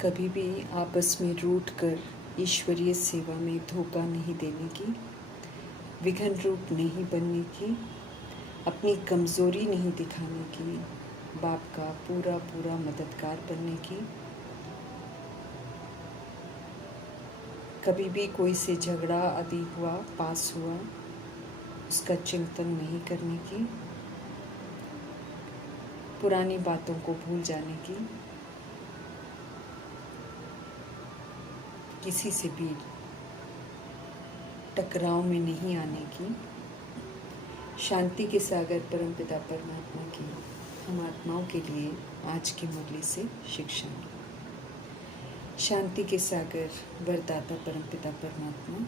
कभी भी आपस में रूठ कर ईश्वरीय सेवा में धोखा नहीं देने की, विघन रूप नहीं बनने की, अपनी कमज़ोरी नहीं दिखाने की, बाप का पूरा पूरा मददगार बनने की, कभी भी कोई से झगड़ा आदि हुआ, पास हुआ, उसका चिंतन नहीं करने की, पुरानी बातों को भूल जाने की, किसी से भी टकराव में नहीं आने की, शांति के सागर परमपिता परमात्मा की हम आत्माओं के लिए आज की मुरली से शिक्षा। शांति के सागर वरदाता परमपिता परमात्मा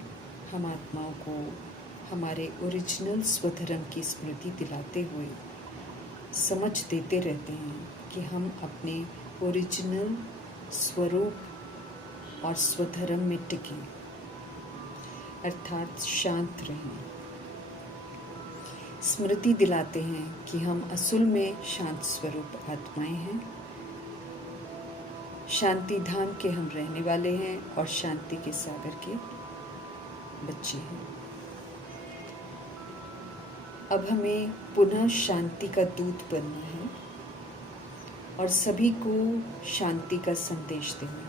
हम आत्माओं को हमारे ओरिजिनल स्वधर्म की स्मृति दिलाते हुए समझ देते रहते हैं कि हम अपने ओरिजिनल स्वरूप और स्वधर्म में टिकें, अर्थात शांत रहें। स्मृति दिलाते हैं कि हम असल में शांत स्वरूप आत्माएं हैं, शांति धाम के हम रहने वाले हैं और शांति के सागर के बच्चे हैं। अब हमें पुनः शांति का दूत बनना है और सभी को शांति का संदेश देना है।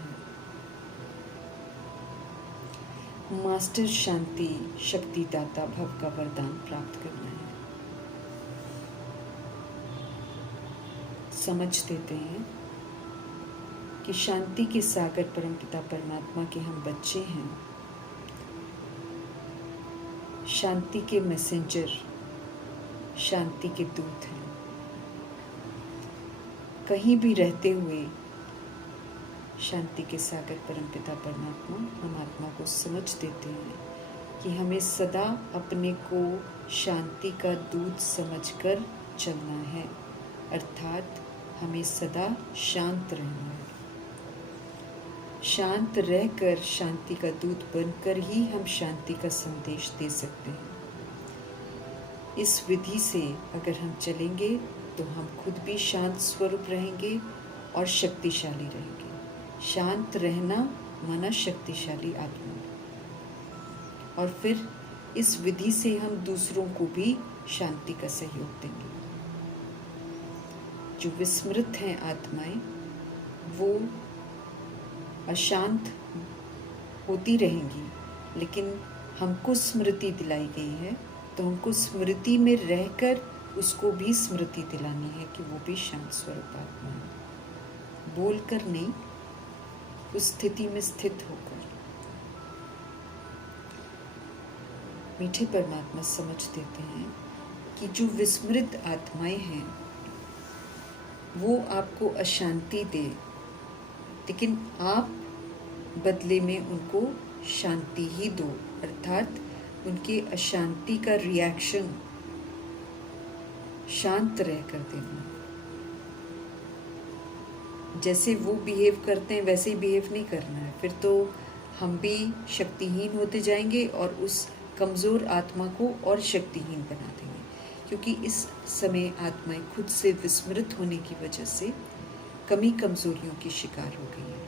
मास्टर शांति शक्तिदाता भव का वरदान प्राप्त करना है। समझ देते हैं कि शांति के सागर परमपिता परमात्मा के हम बच्चे हैं, शांति के मैसेंजर, शांति के दूत हैं। कहीं भी रहते हुए शांति के सागर परमपिता परमात्मा हम आत्मा को समझ देते हैं कि हमें सदा अपने को शांति का दूत समझकर चलना है, अर्थात हमें सदा शांत रहना है। शांत रहकर शांति का दूत बनकर ही हम शांति का संदेश दे सकते हैं। इस विधि से अगर हम चलेंगे तो हम खुद भी शांत स्वरूप रहेंगे और शक्तिशाली रहेंगे। शांत रहना माना शक्तिशाली आत्मा, और फिर इस विधि से हम दूसरों को भी शांति का सहयोग देंगे। जो विस्मृत हैं आत्माएं, वो अशांत होती रहेंगी, लेकिन हमको स्मृति दिलाई गई है तो हमको स्मृति में रहकर उसको भी स्मृति दिलानी है कि वो भी शांत स्वरूप आत्मा है। बोलकर नहीं, उस स्थिति में स्थित होकर। मीठे परमात्मा समझ देते हैं कि जो विस्मृत आत्माएं हैं वो आपको अशांति दे, लेकिन आप बदले में उनको शांति ही दो, अर्थात उनके अशांति का रिएक्शन शांत रहकर देना। जैसे वो बिहेव करते हैं वैसे ही बिहेव नहीं करना है, फिर तो हम भी शक्तिहीन होते जाएंगे और उस कमज़ोर आत्मा को और शक्तिहीन बना देंगे, क्योंकि इस समय आत्माएं खुद से विस्मृत होने की वजह से कमी कमज़ोरियों की शिकार हो गई हैं।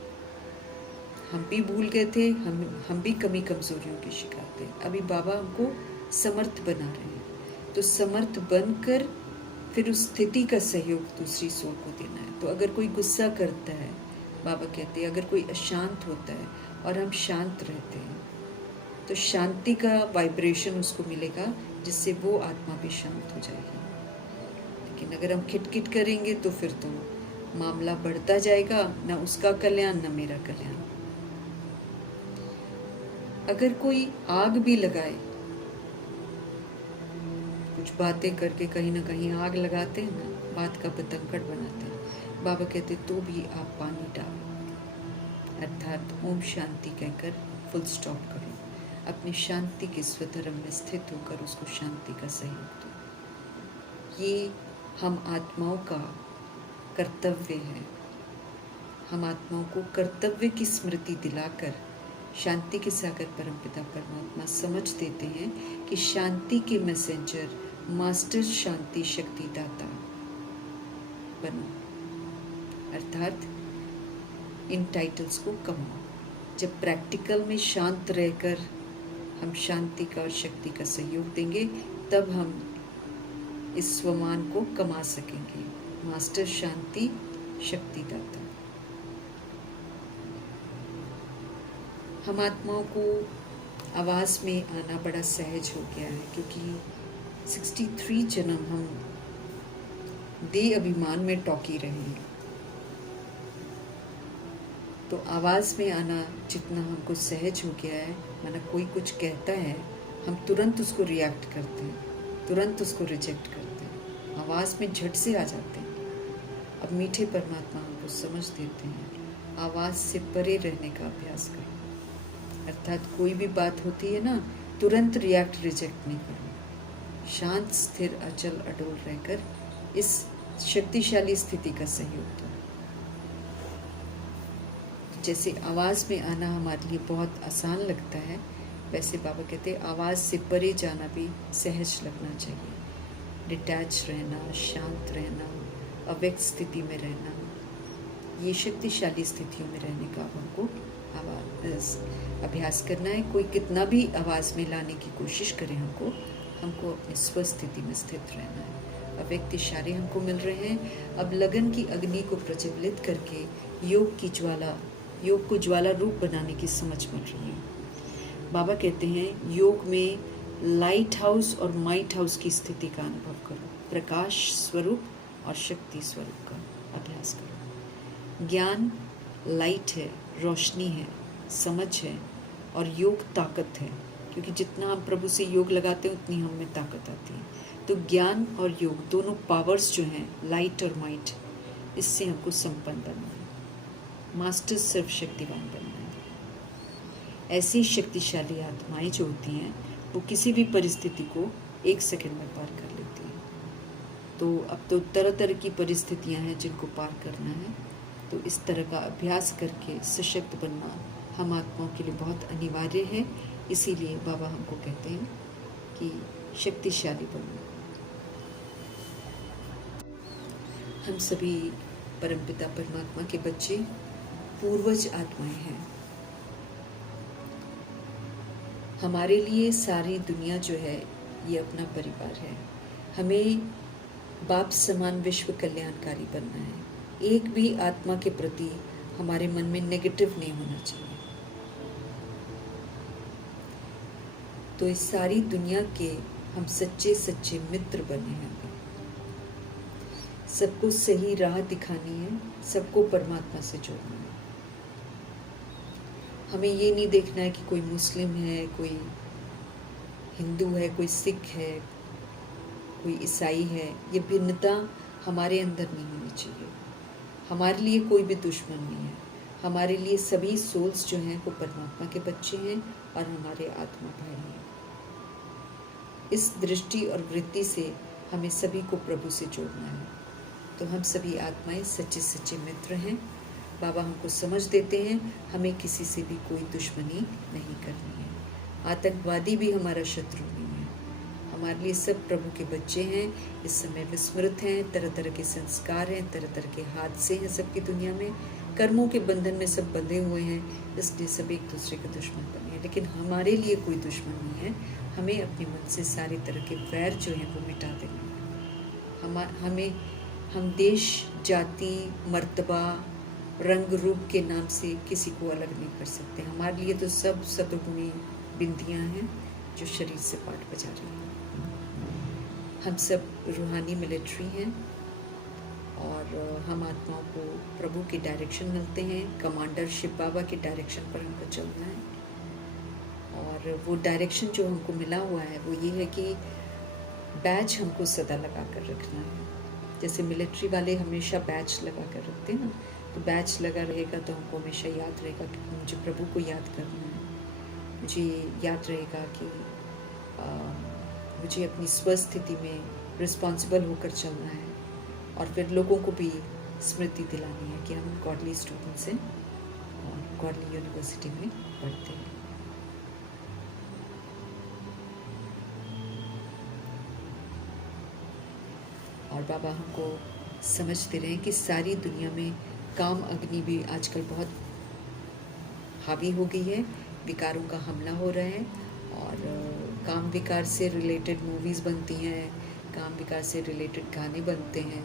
हम भी भूल गए थे, हम भी कमी कमज़ोरियों के शिकार थे। अभी बाबा हमको समर्थ बना रहे हैं, तो समर्थ बनकर फिर उस स्थिति का सहयोग दूसरी सोल को देना है। तो अगर कोई गुस्सा करता है, बाबा कहते हैं अगर कोई अशांत होता है और हम शांत रहते हैं तो शांति का वाइब्रेशन उसको मिलेगा, जिससे वो आत्मा भी शांत हो जाएगी। लेकिन अगर हम खिटखिट करेंगे तो फिर तो मामला बढ़ता जाएगा, ना उसका कल्याण ना मेरा कल्याण। अगर कोई आग भी लगाए, कुछ बातें करके कहीं ना कहीं आग लगाते हैं ना, बात का बतंगड़ बनाते हैं, बाबा कहते तो भी आप पानी डालो, अर्थात ओम शांति कहकर फुल स्टॉप करो। अपनी शांति के स्वधर्म में स्थित होकर उसको शांति का सहयोग दो। ये हम आत्माओं का कर्तव्य है। हम आत्माओं को कर्तव्य की स्मृति दिलाकर शांति के सागर परमपिता परमात्मा समझ देते हैं कि शांति के मैसेंजर मास्टर शांति शक्तिदाता बनो, अर्थात इन टाइटल्स को कमाओ। जब प्रैक्टिकल में शांत रहकर हम शांति का और शक्ति का सहयोग देंगे, तब हम इस स्वमान को कमा सकेंगे। मास्टर शांति शक्तिदाता। हम आत्माओं को आवाज़ में आना बड़ा सहज हो गया है, क्योंकि 63 जन्म हम देह अभिमान में टॉकी रहे हैं। तो आवाज़ में आना जितना हमको सहज हो गया है, माना कोई कुछ कहता है, हम तुरंत उसको रिएक्ट करते हैं, तुरंत उसको रिजेक्ट करते हैं, आवाज़ में झट से आ जाते हैं। अब मीठे परमात्मा हमको समझ देते हैं, आवाज़ से परे रहने का अभ्यास करो। अर्थात कोई भी बात होती है ना, तुरंत रिएक्ट रिजेक्ट नहीं करो। शांत स्थिर अचल अडोल रहकर इस शक्तिशाली स्थिति का सहयोग दो। जैसे आवाज़ में आना हमारे लिए बहुत आसान लगता है, वैसे बाबा कहते हैं आवाज़ से परे जाना भी सहज लगना चाहिए। डिटैच रहना, शांत रहना, अव्यक्त स्थिति में रहना, ये शक्तिशाली स्थितियों में रहने का हमको अभ्यास करना है। कोई कितना भी आवाज़ में लाने की कोशिश करे हमको अपनी स्वस्थिति में स्थित रहना है। अव्यक्त इशारे हमको मिल रहे हैं। अब लगन की अग्नि को प्रज्वलित करके योग को ज्वाला रूप बनाने की समझ मिल रही है। बाबा कहते हैं योग में लाइट हाउस और माइट हाउस की स्थिति का अनुभव करो। प्रकाश स्वरूप और शक्ति स्वरूप का अभ्यास करो। ज्ञान लाइट है, रोशनी है, समझ है, और योग ताकत है, क्योंकि जितना हम प्रभु से योग लगाते हैं उतनी हम में ताकत आती है। तो ज्ञान और योग दोनों पावर्स जो हैं, लाइट और माइट, इससे हमको संपन्न बनना है। मास्टर सर्वशक्तिवान बनना है। ऐसी शक्तिशाली आत्माएं जो होती हैं वो किसी भी परिस्थिति को 1 सेकंड में पार कर लेती हैं। तो अब तो तरह तरह की परिस्थितियां हैं जिनको पार करना है। तो इस तरह का अभ्यास करके सशक्त बनना हम आत्माओं के लिए बहुत अनिवार्य है। इसीलिए बाबा हमको कहते हैं कि शक्तिशाली बनो। हम सभी परमपिता परमात्मा के बच्चे पूर्वज आत्माएं हैं। हमारे लिए सारी दुनिया जो है ये अपना परिवार है। हमें बाप समान विश्व कल्याणकारी बनना है। एक भी आत्मा के प्रति हमारे मन में नेगेटिव नहीं होना चाहिए। तो इस सारी दुनिया के हम सच्चे सच्चे मित्र बने हैं। सबको सही राह दिखानी है, सबको परमात्मा से जोड़ना है। हमें ये नहीं देखना है कि कोई मुस्लिम है, कोई हिंदू है, कोई सिख है, कोई ईसाई है। ये भिन्नता हमारे अंदर नहीं होनी चाहिए। हमारे लिए कोई भी दुश्मन नहीं है। हमारे लिए सभी सोल्स जो हैं वो परमात्मा के बच्चे हैं और हमारे आत्मा भाई हैं। इस दृष्टि और वृत्ति से हमें सभी को प्रभु से जोड़ना है। तो हम सभी आत्माएं सच्चे सच्चे मित्र हैं। बाबा हमको समझ देते हैं हमें किसी से भी कोई दुश्मनी नहीं करनी है। आतंकवादी भी हमारा शत्रु नहीं है। हमारे लिए सब प्रभु के बच्चे हैं। इस समय विस्मृत हैं, तरह तरह के संस्कार हैं, तरह तरह के हादसे हैं सबकी दुनिया में। कर्मों के बंधन में सब बंधे हुए हैं, इसलिए सब एक दूसरे के दुश्मन बने हैं। लेकिन हमारे लिए कोई दुश्मन नहीं है। हमें अपने मन से सारी तरह के वैर जो हैं वो मिटा देना। हम देश, जाति, मर्तबा, रंग रूप के नाम से किसी को अलग नहीं कर सकते। हमारे लिए तो सब सतगुणी बिंदियाँ हैं जो शरीर से पाठ बजा रही हैं। हम सब रूहानी मिलिट्री हैं और हम आत्माओं को प्रभु के डायरेक्शन मिलते हैं। कमांडर शिव बाबा के डायरेक्शन पर हमको चलना है। और वो डायरेक्शन जो हमको मिला हुआ है वो ये है कि बैच हमको सदा लगा कर रखना है। जैसे मिलिट्री वाले हमेशा बैच लगा कर रखते हैं ना, तो बैच लगा रहेगा तो हमको हमेशा याद रहेगा कि मुझे प्रभु को याद करना है। मुझे याद रहेगा कि मुझे अपनी स्वस्थिति में रिस्पॉन्सिबल होकर चलना है। और फिर लोगों को भी स्मृति दिलानी है कि हम गॉडली स्टूडेंट्स हैं और गॉडली यूनिवर्सिटी में पढ़ते हैं। और बाबा हमको समझते रहे कि सारी दुनिया में काम अग्नि भी आजकल बहुत हावी हो गई है, विकारों का हमला हो रहा है और काम विकार से रिलेटेड मूवीज़ बनती हैं, काम विकार से रिलेटेड गाने बनते हैं,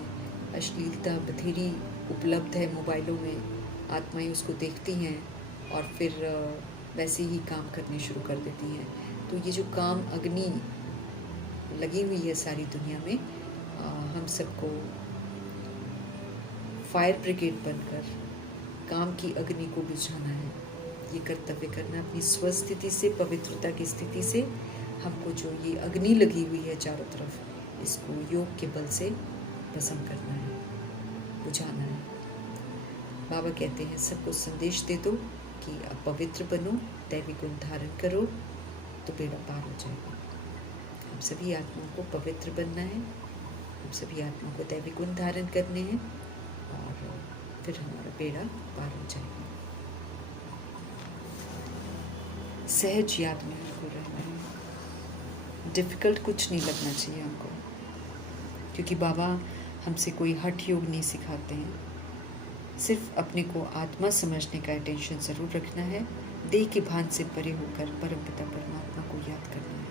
अश्लीलता बथेरी उपलब्ध है मोबाइलों में, आत्माएं उसको देखती हैं और फिर वैसे ही काम करने शुरू कर देती हैं। तो ये जो काम अग्नि लगी हुई है सारी दुनिया में, हम सबको फायर ब्रिगेड बनकर काम की अग्नि को बुझाना है। ये कर्तव्य करना अपनी स्वस्थिति से, पवित्रता की स्थिति से। हमको जो ये अग्नि लगी हुई है चारों तरफ, इसको योग के बल से भस्म करना है, बुझाना है। बाबा कहते हैं सबको संदेश दे दो कि अब पवित्र बनो, दैवी गुण धारण करो तो बेड़ा पार हो जाएगा। हम सभी आत्माओं को पवित्र बनना है, हम सभी आत्माओं को दैवी गुण धारण करने हैं और फिर हमारा बेड़ा पार हो जाएगा। सहज याद में हमको रहना है, डिफ़िकल्ट कुछ नहीं लगना चाहिए हमको, क्योंकि बाबा हमसे कोई हठ योग नहीं सिखाते हैं। सिर्फ अपने को आत्मा समझने का अटेंशन ज़रूर रखना है, देह के भान से परे होकर परमपिता परमात्मा को याद करना है।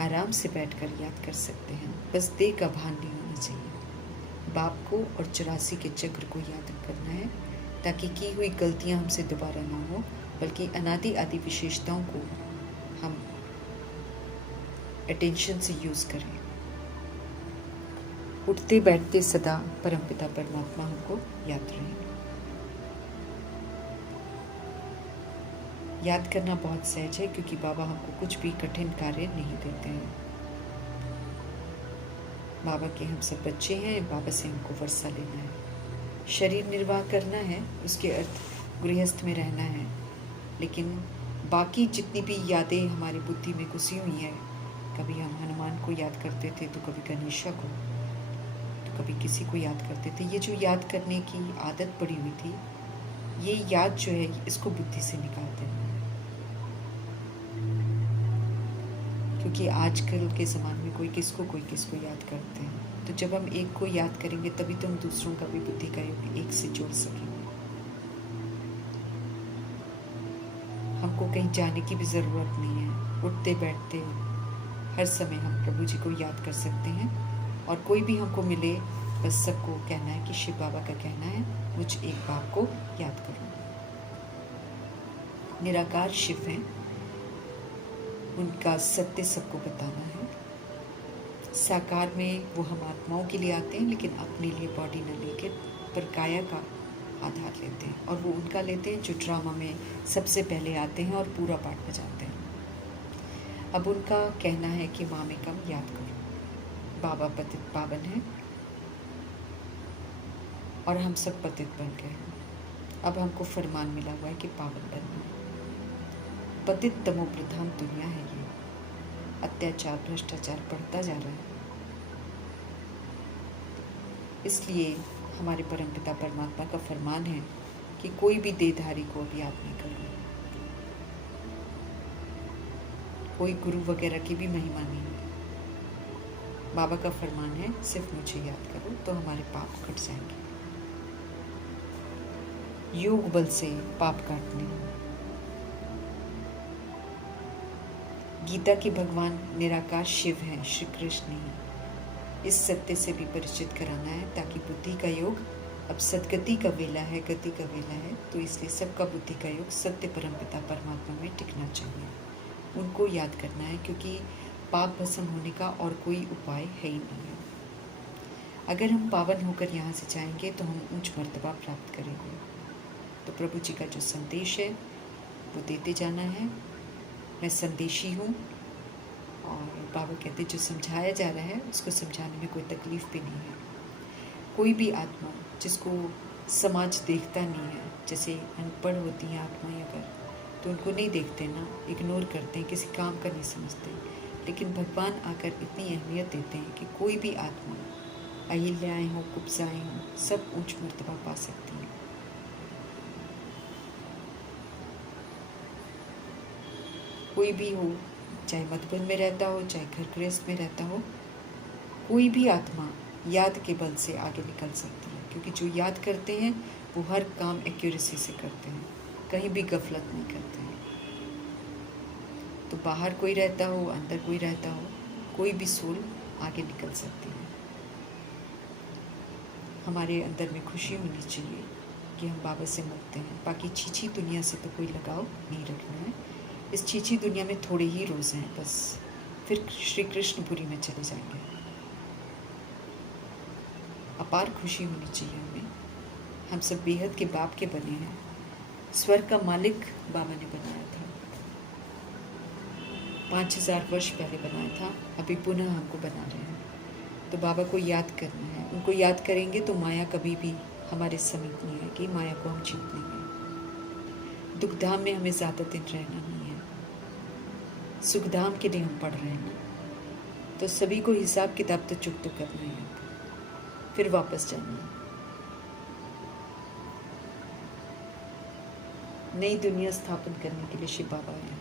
आराम से बैठकर याद कर सकते हैं, बस देह का भान नहीं होना चाहिए। बाप को और 84 के चक्र को याद करना है, ताकि की हुई गलतियां हमसे दोबारा ना हो, बल्कि अनादि आदि विशेषताओं को हम अटेंशन से यूज़ करें। उठते बैठते सदा परमपिता परमात्मा हमको याद रहे। याद करना बहुत सहज है, क्योंकि बाबा हमको कुछ भी कठिन कार्य नहीं देते हैं। बाबा के हम सब बच्चे हैं, बाबा से हमको वर्षा लेना है, शरीर निर्वाह करना है, उसके अर्थ गृहस्थ में रहना है। लेकिन बाकी जितनी भी यादें हमारी बुद्धि में घुसी हुई हैं, कभी हम हनुमान को याद करते थे, तो कभी गणेशा को, तो कभी किसी को याद करते थे। ये जो याद करने की आदत पड़ी हुई थी, ये याद जो है इसको बुद्धि से निकालते हैं, क्योंकि आजकल के ज़माने में कोई किसको याद करते हैं। तो जब हम एक को याद करेंगे तभी तो हम दूसरों का भी बुद्धि का एक से जोड़ सकेंगे। हमको कहीं जाने की भी ज़रूरत नहीं है, उठते बैठते हर समय हम प्रभु जी को याद कर सकते हैं। और कोई भी हमको मिले, बस सबको कहना है कि शिव बाबा का कहना है, मुझ एक बाप को याद करो। निराकार शिव हैं, उनका सत्य सबको बताना है। साकार में वो हम आत्माओं के लिए आते हैं, लेकिन अपने लिए बॉडी न लेकर पर काया का आधार लेते हैं, और वो उनका लेते हैं जो ड्रामा में सबसे पहले आते हैं और पूरा पार्ट बजाते हैं। अब उनका कहना है कि माँ में कम याद करो। बाबा पतित पावन है और हम सब पतित बन गए हैं। अब हमको फरमान मिला हुआ है कि पावन बनना। पतित तमो प्रधान दुनिया है ये, अत्याचार भ्रष्टाचार बढ़ता जा रहा है। इसलिए हमारे परमपिता परमात्मा का फरमान है कि कोई भी देहधारी को अब याद नहीं करो। कोई गुरु वगैरह की भी महिमा नहीं है। बाबा का फरमान है सिर्फ मुझे याद करो तो हमारे पाप कट जाएंगे। योग बल से पाप काटने। गीता के भगवान निराकार शिव हैं, श्री कृष्ण ही। इस सत्य से भी परिचित कराना है, ताकि बुद्धि का योग, अब सदगति का वेला है, गति का वेला है, तो इसलिए सबका बुद्धि का योग सत्य परमपिता परमात्मा में टिकना चाहिए। उनको याद करना है, क्योंकि पाप भस्म होने का और कोई उपाय है ही नहीं है। अगर हम पावन होकर यहाँ से जाएंगे तो हम उच्च मर्तबा प्राप्त करेंगे। तो प्रभु जी का जो संदेश है वो देते जाना है। मैं संदेशी हूँ, और बाबा कहते जो समझाया जा रहा है उसको समझाने में कोई तकलीफ़ भी नहीं है। कोई भी आत्मा जिसको समाज देखता नहीं है, जैसे अनपढ़ होती हैं आत्माएं अगर, तो उनको नहीं देखते ना, इग्नोर करते हैं, किसी काम का नहीं समझते। लेकिन भगवान आकर इतनी अहमियत देते हैं कि कोई भी आत्मा, अहिल्याएँ हों, कुब्जाएँ हों, सब ऊंच मर्तबा पा सकती हैं। कोई भी हो, चाहे मधुबन में रहता हो, चाहे घर गृहस्थ में रहता हो, कोई भी आत्मा याद के बल से आगे निकल सकते हैं, क्योंकि जो याद करते हैं वो हर काम एक्यूरेसी से करते हैं, कहीं भी गफलत नहीं करते हैं। तो बाहर कोई रहता हो, अंदर कोई रहता हो, कोई भी सोल आगे निकल सकती है। हमारे अंदर में खुशी होनी चाहिए कि हम बाबा से मिलते हैं। बाकी छीछी दुनिया से तो कोई लगाव नहीं रखना है। इस छीछी दुनिया में थोड़े ही रोज़ हैं बस, फिर श्री कृष्णपुरी में चले जाएंगे। अपार खुशी होनी चाहिए हमें। हम सब बेहद के बाप के बने हैं। स्वर्ग का मालिक बाबा ने बनाया था, 5000 वर्ष पहले बनाया था, अभी पुनः हमको बना रहे हैं। तो बाबा को याद करना है। उनको याद करेंगे तो माया कभी भी हमारे समीप नहीं आएगी, माया को हम जीत लेंगे। दुखधाम में हमें ज़्यादा दिन रहना नहीं है, सुखधाम के लिए हम पढ़ रहे हैं। तो सभी को हिसाब किताब तो चुप तो करना है, फिर वापस जाना है। नई दुनिया स्थापन करने के लिए शिव बाबा आए हैं।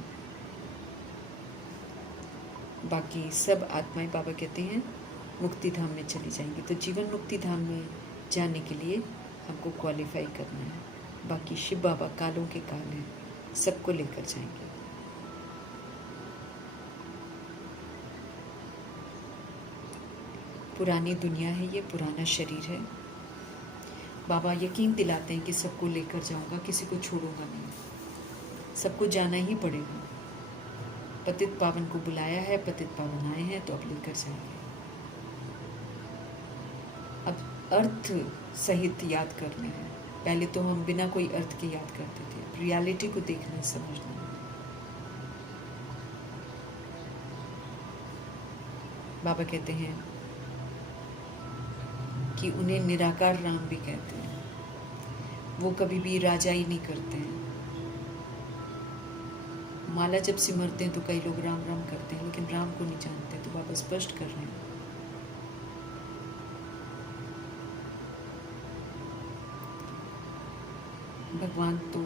बाकी सब आत्माएं बाबा कहते हैं मुक्ति धाम में चली जाएंगी। तो जीवन मुक्ति धाम में जाने के लिए हमको क्वालिफाई करना है। बाकी शिव बाबा कालों के काल हैं, सबको लेकर जाएंगे। पुरानी दुनिया है, ये पुराना शरीर है। बाबा यकीन दिलाते हैं कि सबको लेकर जाऊंगा, किसी को छोड़ूंगा नहीं, सबको जाना ही पड़ेगा। पतित पावन को बुलाया है, पतित पावन आए हैं, तो अब लेकर जाएंगे। अब अर्थ सहित याद करने हैं। पहले तो हम बिना कोई अर्थ के याद करते थे। रियलिटी को देखना, समझना। बाबा कहते हैं कि उन्हें निराकार राम भी कहते हैं। वो कभी भी राजाई नहीं करते हैं। माला जब सिमरते हैं तो कई लोग राम राम करते हैं, लेकिन राम को नहीं जानते। तो बाबा स्पष्ट कर रहे हैं। भगवान तो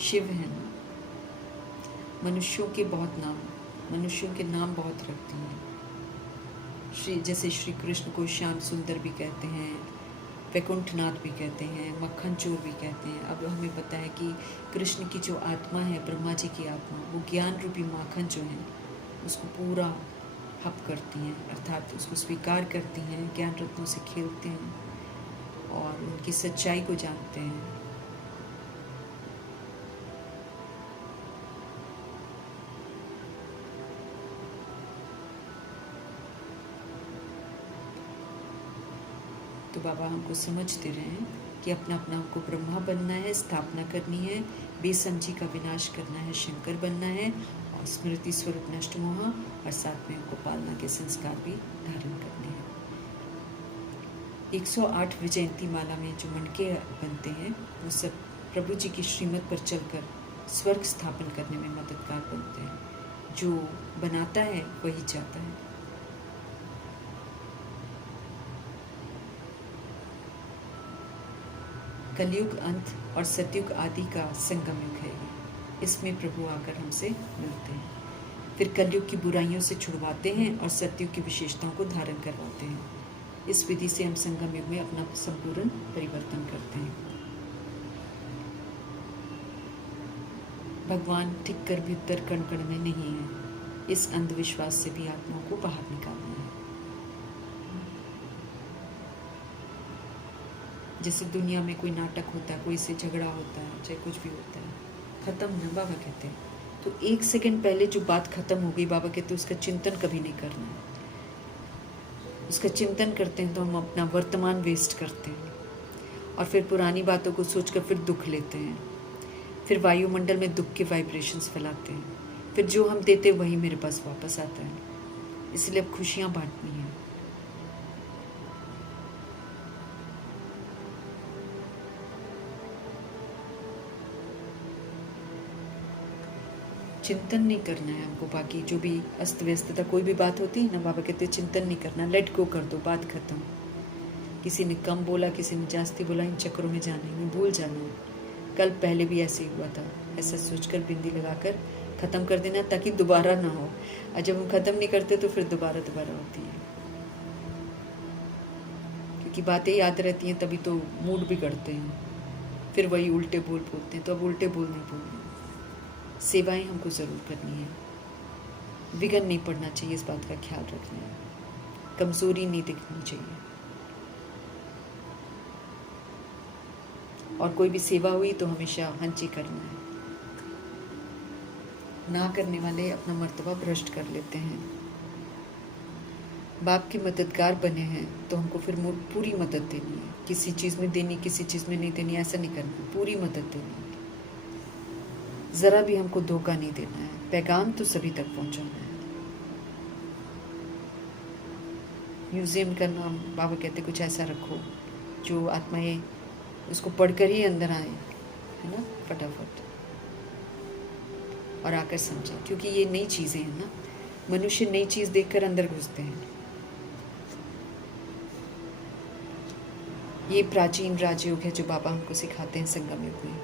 शिव है ना। मनुष्यों के बहुत नाम, मनुष्यों के नाम बहुत रखते हैं। जैसे श्री कृष्ण को श्याम सुंदर भी कहते हैं, वैकुंठनाथ भी कहते हैं, मक्खन चोर भी कहते हैं। अब हमें पता है कि कृष्ण की जो आत्मा है, ब्रह्मा जी की आत्मा, वो ज्ञान रूपी माखन जो है उसको पूरा हप करती हैं, अर्थात उसको स्वीकार करती हैं, ज्ञान रत्नों से खेलते हैं और उनकी सच्चाई को जानते हैं। तो बाबा हमको समझ दे रहे हैं कि अपना अपना हमको ब्रह्मा बनना है, स्थापना करनी है, बेसमझी का विनाश करना है, शंकर बनना है और स्मृति स्वरूप नष्ट मोह, और साथ में हमको पालना के संस्कार भी धारण करने हैं। 108 विजयंती माला में जो मनके बनते हैं वो सब प्रभु जी की श्रीमत पर चलकर स्वर्ग स्थापन करने में मददगार बनते हैं। जो बनाता है वही चाहता है। कलयुग अंत और सतयुग आदि का संगम युग है ये। इसमें प्रभु आकर हमसे मिलते हैं, फिर कलयुग की बुराइयों से छुड़वाते हैं और सतयुग की विशेषताओं को धारण करवाते हैं। इस विधि से हम संगम युग में अपना संपूर्ण परिवर्तन करते हैं। भगवान ठीक कर भी उत्तर कण कण में नहीं है। इस अंधविश्वास से भी आत्माओं को बाहर निकालना है। जैसे दुनिया में कोई नाटक होता है, कोई से झगड़ा होता है, चाहे कुछ भी होता है, खत्म न बाबा कहते हैं। तो 1 सेकंड पहले जो बात खत्म हो गई, बाबा कहते हैं उसका चिंतन कभी नहीं करना है। उसका चिंतन करते हैं तो हम अपना वर्तमान वेस्ट करते हैं और फिर पुरानी बातों को सोचकर फिर दुख लेते हैं, फिर वायुमंडल में दुख के वाइब्रेशंस फैलाते हैं, फिर जो हम देते वही मेरे पास वापस आता है। इसलिए अब खुशियाँ बांटनी है। चिंतन नहीं करना है हमको। बाकी जो भी अस्त व्यस्तता कोई भी बात होती है ना, बाबा कहते हैं चिंतन नहीं करना, लेट गो कर दो, बात खत्म। किसी ने कम बोला, किसी ने जास्ती बोला, इन चक्करों में जाने में भूल जाना। कल पहले भी ऐसे ही हुआ था, ऐसा सोचकर बिंदी लगाकर ख़त्म कर देना ताकि दोबारा ना हो। और जब हम ख़त्म नहीं करते तो फिर दोबारा होती है। जब की बातें याद रहती हैं तभी तो मूड बिगड़ते हैं, फिर वही उल्टे बोल बोलते हैं। तो अब उल्टे बोल नहीं बोलने, सेवाएं हमको ज़रूर करनी है, विघन नहीं पड़ना चाहिए, इस बात का ख्याल रखना है, कमज़ोरी नहीं दिखनी चाहिए। और कोई भी सेवा हुई तो हमेशा हंची करना है। ना करने वाले अपना मर्तबा भ्रष्ट कर लेते हैं। बाप के मददगार बने हैं तो हमको फिर पूरी मदद देनी है, किसी चीज़ में देनी, किसी चीज़ में नहीं देनी, ऐसा नहीं करना, पूरी मदद देनी है। ज़रा भी हमको धोखा नहीं देना है, पैगाम तो सभी तक पहुंचाना है। म्यूज़ियम का नाम बाबा कहते कुछ ऐसा रखो जो आत्माएं उसको पढ़कर ही अंदर आए, है ना, फटाफट, और आकर समझें, क्योंकि ये नई चीज़ें हैं ना, मनुष्य नई चीज़ देखकर अंदर घुसते हैं। ये प्राचीन राजयोग है जो बाबा हमको सिखाते हैं संगम युग में।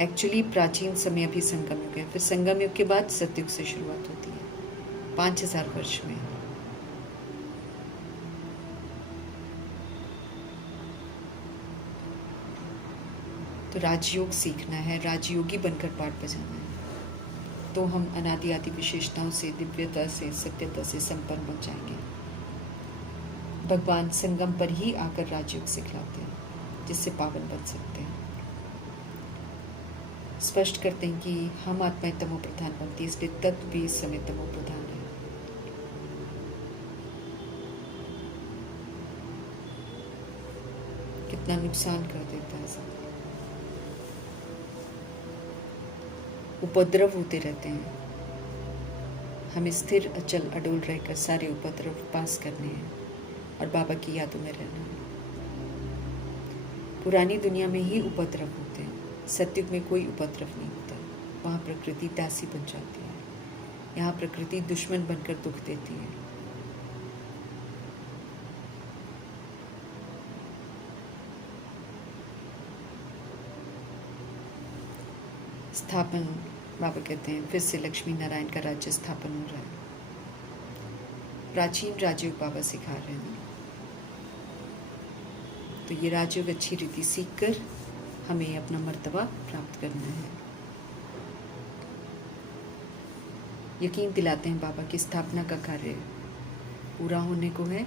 एक्चुअली प्राचीन समय अभी संगम युग है, फिर संगम युग के बाद सतयुग से शुरुआत होती है 5000 वर्ष में। तो राजयोग सीखना है, राजयोगी बनकर पाठ बजाना है, तो हम अनादि आदि विशेषताओं से, दिव्यता से, सत्यता से संपन्न बन जाएंगे। भगवान संगम पर ही आकर राजयोग सिखलाते हैं, जिससे पावन बन सकते हैं। स्पष्ट करते हैं कि हम आत्माएं तमो प्रधान बनती है, इसलिए तत्व भी इस समय तमो प्रधान है। कितना नुकसान कर देता है सब, उपद्रव होते रहते हैं। हमें स्थिर अचल अडोल रहकर सारे उपद्रव पास करने हैं और बाबा की यादों में रहना है। पुरानी दुनिया में ही उपद्रव होते हैं, सतयुग में कोई उपद्रव नहीं होता। वहाँ प्रकृति दासी बन जाती है, यहाँ प्रकृति दुश्मन बनकर दुख देती है। स्थापन, बाबा कहते हैं फिर से लक्ष्मी नारायण का राज्य स्थापन हो रहा है। प्राचीन राजयोग बाबा सिखा रहे हैं, तो ये राजयोग अच्छी रीति सीखकर हमें अपना मर्तबा प्राप्त करना है। यकीन दिलाते हैं बाबा की स्थापना का कार्य पूरा होने को है।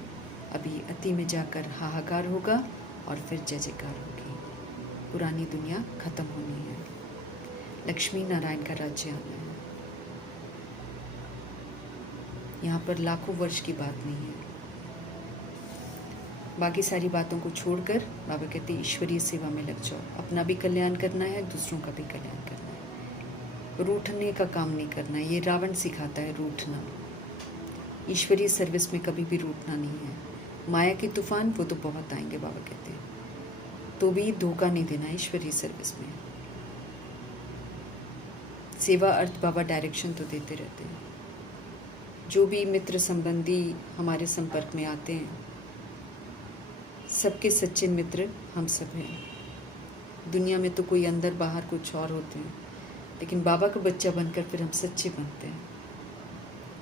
अभी अति में जाकर हाहाकार होगा और फिर जय जयकार होगी। पुरानी दुनिया खत्म होनी है, लक्ष्मी नारायण का राज्य आना है। यहाँ पर लाखों वर्ष की बात नहीं है। बाकी सारी बातों को छोड़कर बाबा कहते हैं ईश्वरीय सेवा में लग जाओ। अपना भी कल्याण करना है, दूसरों का भी कल्याण करना है। रूठने का काम नहीं करना है, ये रावण सिखाता है रूठना। ईश्वरीय सर्विस में कभी भी रूठना नहीं है। माया के तूफान वो तो बहुत आएंगे बाबा कहते हैं, तो भी धोखा नहीं देना ईश्वरीय सर्विस में। सेवा अर्थ बाबा डायरेक्शन तो देते रहते हैं। जो भी मित्र संबंधी हमारे संपर्क में आते हैं, सबके सच्चे मित्र हम सब हैं। दुनिया में तो कोई अंदर बाहर कुछ और होते हैं, लेकिन बाबा का बच्चा बनकर फिर हम सच्चे बनते हैं,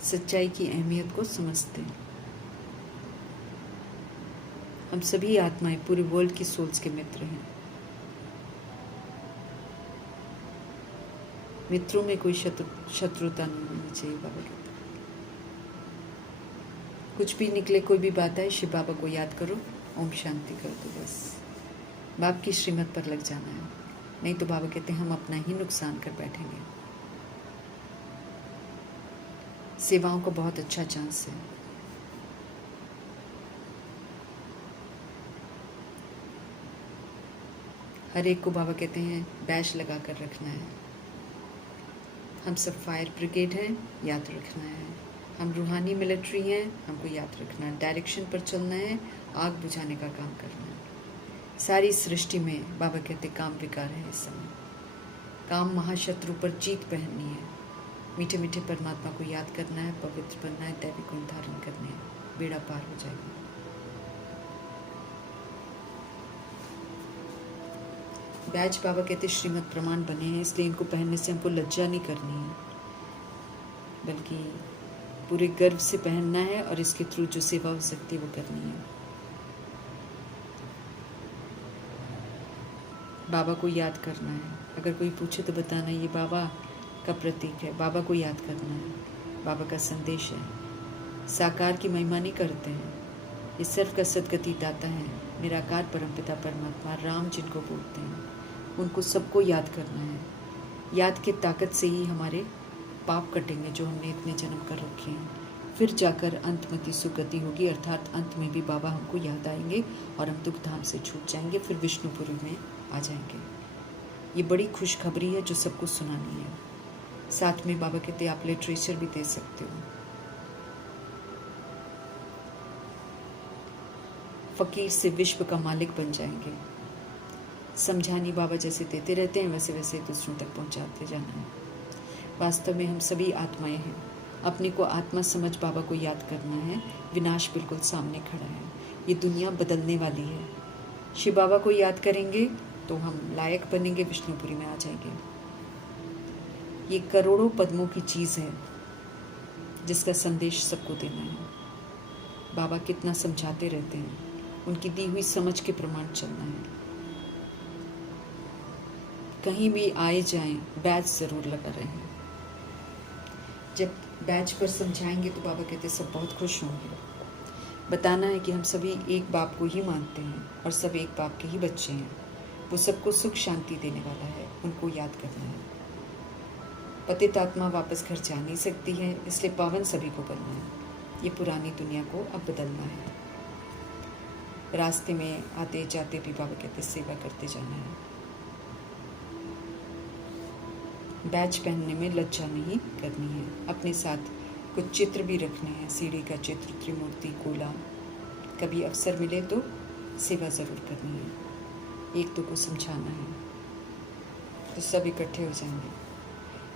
सच्चाई की अहमियत को समझते हैं। हम सभी आत्माएं पूरे वर्ल्ड की सोल्स के मित्र हैं। मित्रों में कोई शत्रुता नहीं होनी चाहिए बाबा कहते हैं। कुछ भी निकले, कोई भी बात आए, शिव बाबा को याद करो, ओम शांति कर दो, बस बाप की श्रीमत पर लग जाना है। नहीं तो बाबा कहते हैं हम अपना ही नुकसान कर बैठेंगे। सेवाओं का बहुत अच्छा चांस है। हर एक को बाबा कहते हैं बैच लगा कर रखना है। हम सब फायर ब्रिगेड हैं, याद रखना है। हम रूहानी मिलिट्री हैं, हमको याद रखना है। डायरेक्शन पर चलना है, आग बुझाने का काम करना है। सारी सृष्टि में बाबा कहते काम विकार है इस समय। काम महाशत्रु पर जीत पहननी है। मीठे मीठे परमात्मा को याद करना है, पवित्र बनना है, दैविक गुण धारण करने हैं, बेड़ा पार हो जाएगा। बैज बाबा कहते श्रीमत प्रमाण बने हैं, इसलिए इनको पहनने से हमको लज्जा नहीं करनी है, बल्कि पूरे गर्व से पहनना है और इसके थ्रू जो सेवा हो सकती है वो करनी है। बाबा को याद करना है। अगर कोई पूछे तो बताना ये बाबा का प्रतीक है, बाबा को याद करना है, बाबा का संदेश है। साकार की महिमा नहीं करते हैं, ये सर्व का सदगति दाता है, निराकार परमपिता परमात्मा राम जिनको बोलते हैं, उनको सबको याद करना है। याद की ताकत से ही हमारे पाप कटेंगे जो हमने इतने जन्म कर रखे हैं। फिर जाकर अंतमति सुगति होगी, अर्थात अंत में भी बाबा हमको याद आएंगे और हम दुख धाम से छूट जाएंगे, फिर विष्णुपुरी में आ जाएंगे। ये बड़ी खुशखबरी है जो सबको सुनानी है। साथ में बाबा कहते आप लिटरेचर भी दे सकते हो। फ़कीर से विश्व का मालिक बन जाएंगे। समझानी बाबा जैसे देते रहते हैं वैसे वैसे दूसरों तक पहुंचाते जाना है। वास्तव में हम सभी आत्माएं हैं। अपने को आत्मा समझ बाबा को याद करना है। विनाश बिल्कुल सामने खड़ा है, ये दुनिया बदलने वाली है। शिव बाबा को याद करेंगे तो हम लायक बनेंगे, विष्णुपुरी में आ जाएंगे। ये करोड़ों पद्मों की चीज़ है जिसका संदेश सबको देना है। बाबा कितना समझाते रहते हैं, उनकी दी हुई समझ के प्रमाण चलना है। कहीं भी आए जाएं बैच ज़रूर लगा रहें। जब बैच पर समझाएंगे तो बाबा कहते सब बहुत खुश होंगे। बताना है कि हम सभी एक बाप को ही मानते हैं और सब एक बाप के ही बच्चे हैं। वो सबको सुख शांति देने वाला है, उनको याद करना है। पतित आत्मा वापस घर जा नहीं सकती है, इसलिए पावन सभी को बनना है। ये पुरानी दुनिया को अब बदलना है। रास्ते में आते जाते भी बाबा कहते सेवा करते जाना है। बैच पहनने में लज्जा नहीं करनी है। अपने साथ कुछ चित्र भी रखने हैं, सीढ़ी का चित्र, त्रिमूर्ति, गोला। कभी अवसर मिले तो सेवा ज़रूर करनी है। एक दो को समझाना है तो सब इकट्ठे हो जाएंगे।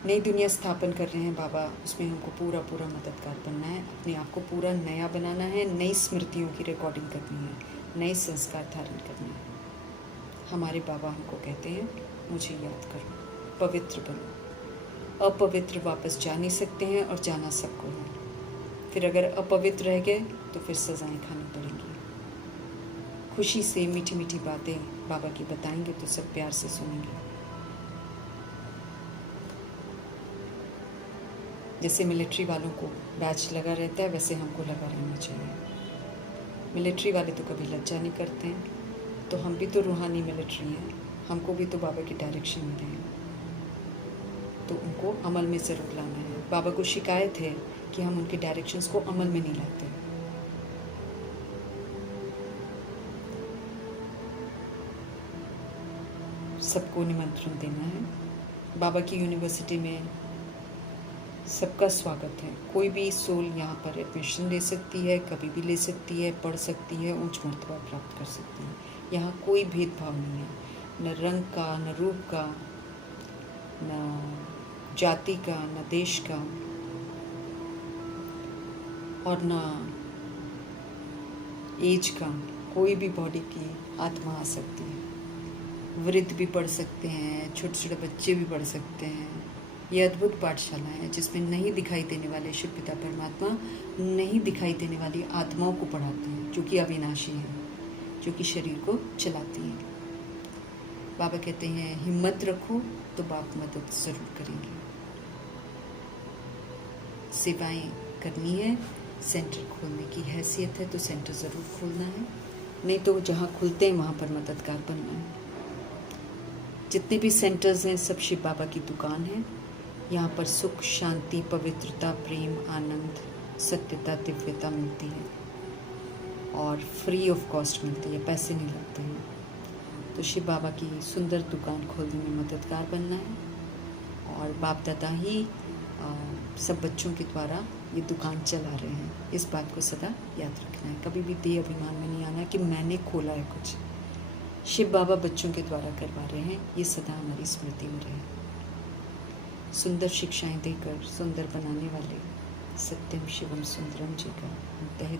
नई दुनिया स्थापन कर रहे हैं बाबा, उसमें हमको पूरा पूरा मददगार बनना है। अपने आप को पूरा नया बनाना है, नई स्मृतियों की रिकॉर्डिंग करनी है, नए संस्कार धारण करने हैं। हमारे बाबा हमको कहते हैं मुझे याद करो, पवित्र बनो। अपवित्र वापस जा नहीं सकते हैं और जाना सबको है। फिर अगर अपवित्र रह गए तो फिर सजाएं खानी पड़ेंगी। खुशी से मीठी मीठी बातें बाबा की बताएंगे तो सब प्यार से सुनेंगे। जैसे मिलिट्री वालों को बैच लगा रहता है वैसे हमको लगा रहना चाहिए। मिलिट्री वाले तो कभी लज्जा नहीं करते हैं, तो हम भी तो रूहानी मिलिट्री हैं, हमको भी तो बाबा की डायरेक्शन मिले हैं, तो उनको अमल में ज़रूर लाना है। बाबा को शिकायत है कि हम उनके डायरेक्शंस को अमल में नहीं लाते। सबको निमंत्रण देना है। बाबा की यूनिवर्सिटी में सबका स्वागत है। कोई भी सोल यहाँ पर एडमिशन ले सकती है, कभी भी ले सकती है, पढ़ सकती है, उच्च मर्तबा प्राप्त कर सकती है। यहाँ कोई भेदभाव नहीं है, न रंग का, न रूप का, न जाति का, न देश का, और न एज का। कोई भी बॉडी की आत्मा आ सकती है। वृद्ध भी पढ़ सकते हैं, छोटे छोटे बच्चे भी पढ़ सकते हैं। ये अद्भुत पाठशाला है जिसमें नहीं दिखाई देने वाले शिव पिता परमात्मा नहीं दिखाई देने वाली आत्माओं को पढ़ाते हैं, जो कि अविनाशी हैं, जो कि शरीर को चलाती हैं। बाबा कहते हैं हिम्मत रखो तो बाप मदद ज़रूर करेंगे। सेवाएं करनी है, सेंटर खोलने की हैसियत है तो सेंटर ज़रूर खोलना है, नहीं तो जहाँ खुलते हैं वहाँ पर मददगार बनना है। जितने भी सेंटर्स हैं सब शिव बाबा की दुकान है। यहाँ पर सुख, शांति, पवित्रता, प्रेम, आनंद, सत्यता, दिव्यता मिलती है और फ्री ऑफ कॉस्ट मिलती है, पैसे नहीं लगते हैं। तो शिव बाबा की सुंदर दुकान खोलने में मददगार बनना है और बाप दादा ही सब बच्चों के द्वारा ये दुकान चला रहे हैं। इस बात को सदा याद रखना है। कभी भी देह अभिमान में नहीं आना कि मैंने खोला है कुछ। शिव बाबा बच्चों के द्वारा करवा रहे हैं, ये सदा हमारी स्मृति में रहे। सुंदर शिक्षाएं देकर सुंदर बनाने वाले सत्यम शिवम सुंदरम जी का तहे